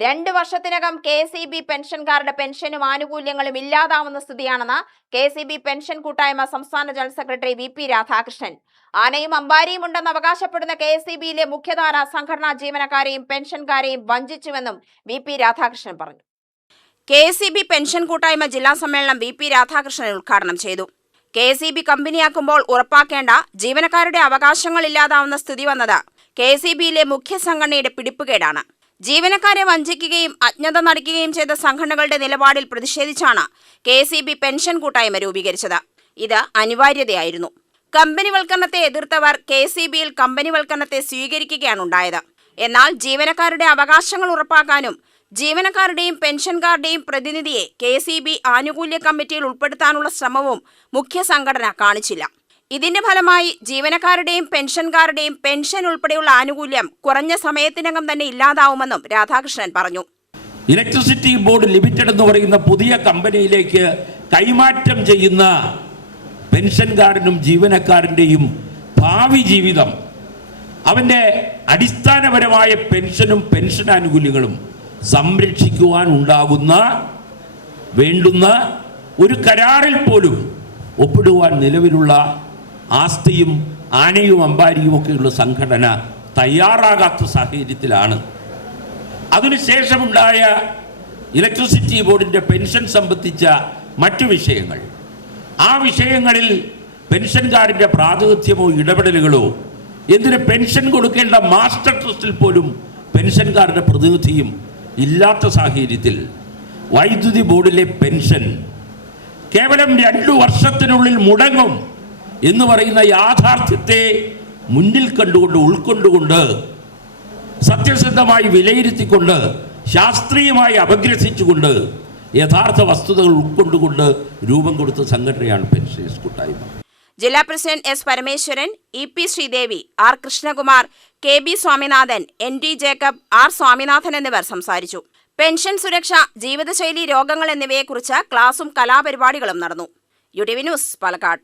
2 വർഷത്തിനകം KSEB പെൻഷൻകാരുടെ പെൻഷനും ആനുകൂല്യങ്ങളും ഇല്ലാതാവുന്ന സ്ഥിതിയാണെന്ന് KSEB പെൻഷൻ കൂട്ടായ്മ സംസ്ഥാന ജനറൽ സെക്രട്ടറി VP രാധാകൃഷ്ണൻ. ആനയും അമ്പാരിയും ഉണ്ടെന്ന് അവകാശപ്പെടുന്ന KSEBയിലെ മുഖ്യധാര സംഘടനാ ജീവനക്കാരെയും പെൻഷൻകാരെയും വഞ്ചിച്ചുവെന്നും VP രാധാകൃഷ്ണൻ പറഞ്ഞു. KSEB പെൻഷൻ കൂട്ടായ്മ ജില്ലാ സമ്മേളനം VP രാധാകൃഷ്ണൻ ഉദ്ഘാടനം ചെയ്തു. KSEB കമ്പനിയാക്കുമ്പോൾ ഉറപ്പാക്കേണ്ട ജീവനക്കാരുടെ അവകാശങ്ങൾ ഇല്ലാതാവുന്ന സ്ഥിതി വന്നത് KSEBയിലെ മുഖ്യ സംഘടനയുടെ പിടിപ്പുകേടാണ്. ജീവനക്കാരെ വഞ്ചിക്കുകയും അജ്ഞത നടിക്കുകയും ചെയ്ത സംഘടനകളുടെ നിലപാടിൽ പ്രതിഷേധിച്ചാണ് KSEB പെൻഷൻ കൂട്ടായ്മ രൂപീകരിച്ചത്. ഇത് അനിവാര്യതയായിരുന്നു. കമ്പനിവൽക്കരണത്തെ എതിർത്തവർ KSEBയിൽ കമ്പനിവൽക്കരണത്തെ സ്വീകരിക്കുകയാണുണ്ടായത്. എന്നാൽ ജീവനക്കാരുടെ അവകാശങ്ങൾ ഉറപ്പാക്കാനും ജീവനക്കാരുടെയും പെൻഷൻകാരുടെയും പ്രതിനിധിയെ KSEB ആനുകൂല്യ കമ്മിറ്റിയിൽ ഉൾപ്പെടുത്താനുള്ള ശ്രമവും മുഖ്യ സംഘടന കാണിച്ചില്ല. ഇതിന്റെ ഫലമായി ജീവനക്കാരുടെയും പെൻഷൻകാരുടെയും പെൻഷൻ ഉൾപ്പെടെയുള്ള ആനുകൂല്യം കുറഞ്ഞ സമയത്തിനകം തന്നെ ഇല്ലാതാവുമെന്നും രാധാകൃഷ്ണൻ പറഞ്ഞു. ഇലക്ട്രിസിറ്റി ബോർഡ് ലിമിറ്റഡ് എന്ന് പറയുന്ന പുതിയ കമ്പനിയിലേക്ക് കൈമാറ്റം ചെയ്യുന്ന പെൻഷൻകാരനും ജീവനക്കാരൻ്റെയും ഭാവി ജീവിതം, അവൻ്റെ അടിസ്ഥാനപരമായ പെൻഷനും പെൻഷൻ ആനുകൂല്യങ്ങളും സംരക്ഷിക്കുവാൻ വേണ്ടുന്ന ഒരു കരാറിൽ പോലും ഒപ്പിടുവാൻ നിലവിലുള്ള ആസ്തിയും ആനയും അമ്പാരിയും ഒക്കെയുള്ള സംഘടന തയ്യാറാകാത്ത സാഹചര്യത്തിലാണ് അതിനുശേഷമുണ്ടായ ഇലക്ട്രിസിറ്റി ബോർഡിൻ്റെ പെൻഷൻ സംബന്ധിച്ച മറ്റു വിഷയങ്ങൾ. ആ വിഷയങ്ങളിൽ പെൻഷൻകാരൻ്റെ പ്രാതിനിധ്യമോ ഇടപെടലുകളോ, എന്തിന് പെൻഷൻ കൊടുക്കേണ്ട മാസ്റ്റർ ട്രസ്റ്റിൽ പോലും പെൻഷൻകാരുടെ പ്രതിനിധിയും ഇല്ലാത്ത സാഹചര്യത്തിൽ വൈദ്യുതി ബോർഡിലെ പെൻഷൻ കേവലം 2 വർഷത്തിനുള്ളിൽ മുടങ്ങും എന്ന് പറയുന്ന യാഥാർത്ഥ്യത്തെ മുന്നിൽ കണ്ടുകൊണ്ട് ഉൾക്കൊണ്ടുകൊണ്ട് സത്യസന്ധമായി വിലയിരുത്തിക്കൊണ്ട് ശാസ്ത്രീയമായി അപഗ്രഥിച്ചുകൊണ്ട് യഥാർത്ഥ വസ്തുതകൾ ഉൾക്കൊണ്ടുകൊണ്ട് രൂപം കൊടുത്ത സംഘടനയാണ് പെൻഷനേഴ്സ് കൂട്ടായ്മ. ജില്ലാ president S. Parameswaran, EP. Sreedevi, R. Krishnakumar, KB. Swaminathan, ND. Jacob, R. Swaminathan എന്നിവർ സംസാരിച്ചു. പെൻഷൻ സുരക്ഷ, ജീവിതശൈലി രോഗങ്ങൾ എന്നിവയെക്കുറിച്ച് ക്ലാസും കലാപരിപാടികളും നടന്നു. UTV news, Palakkad.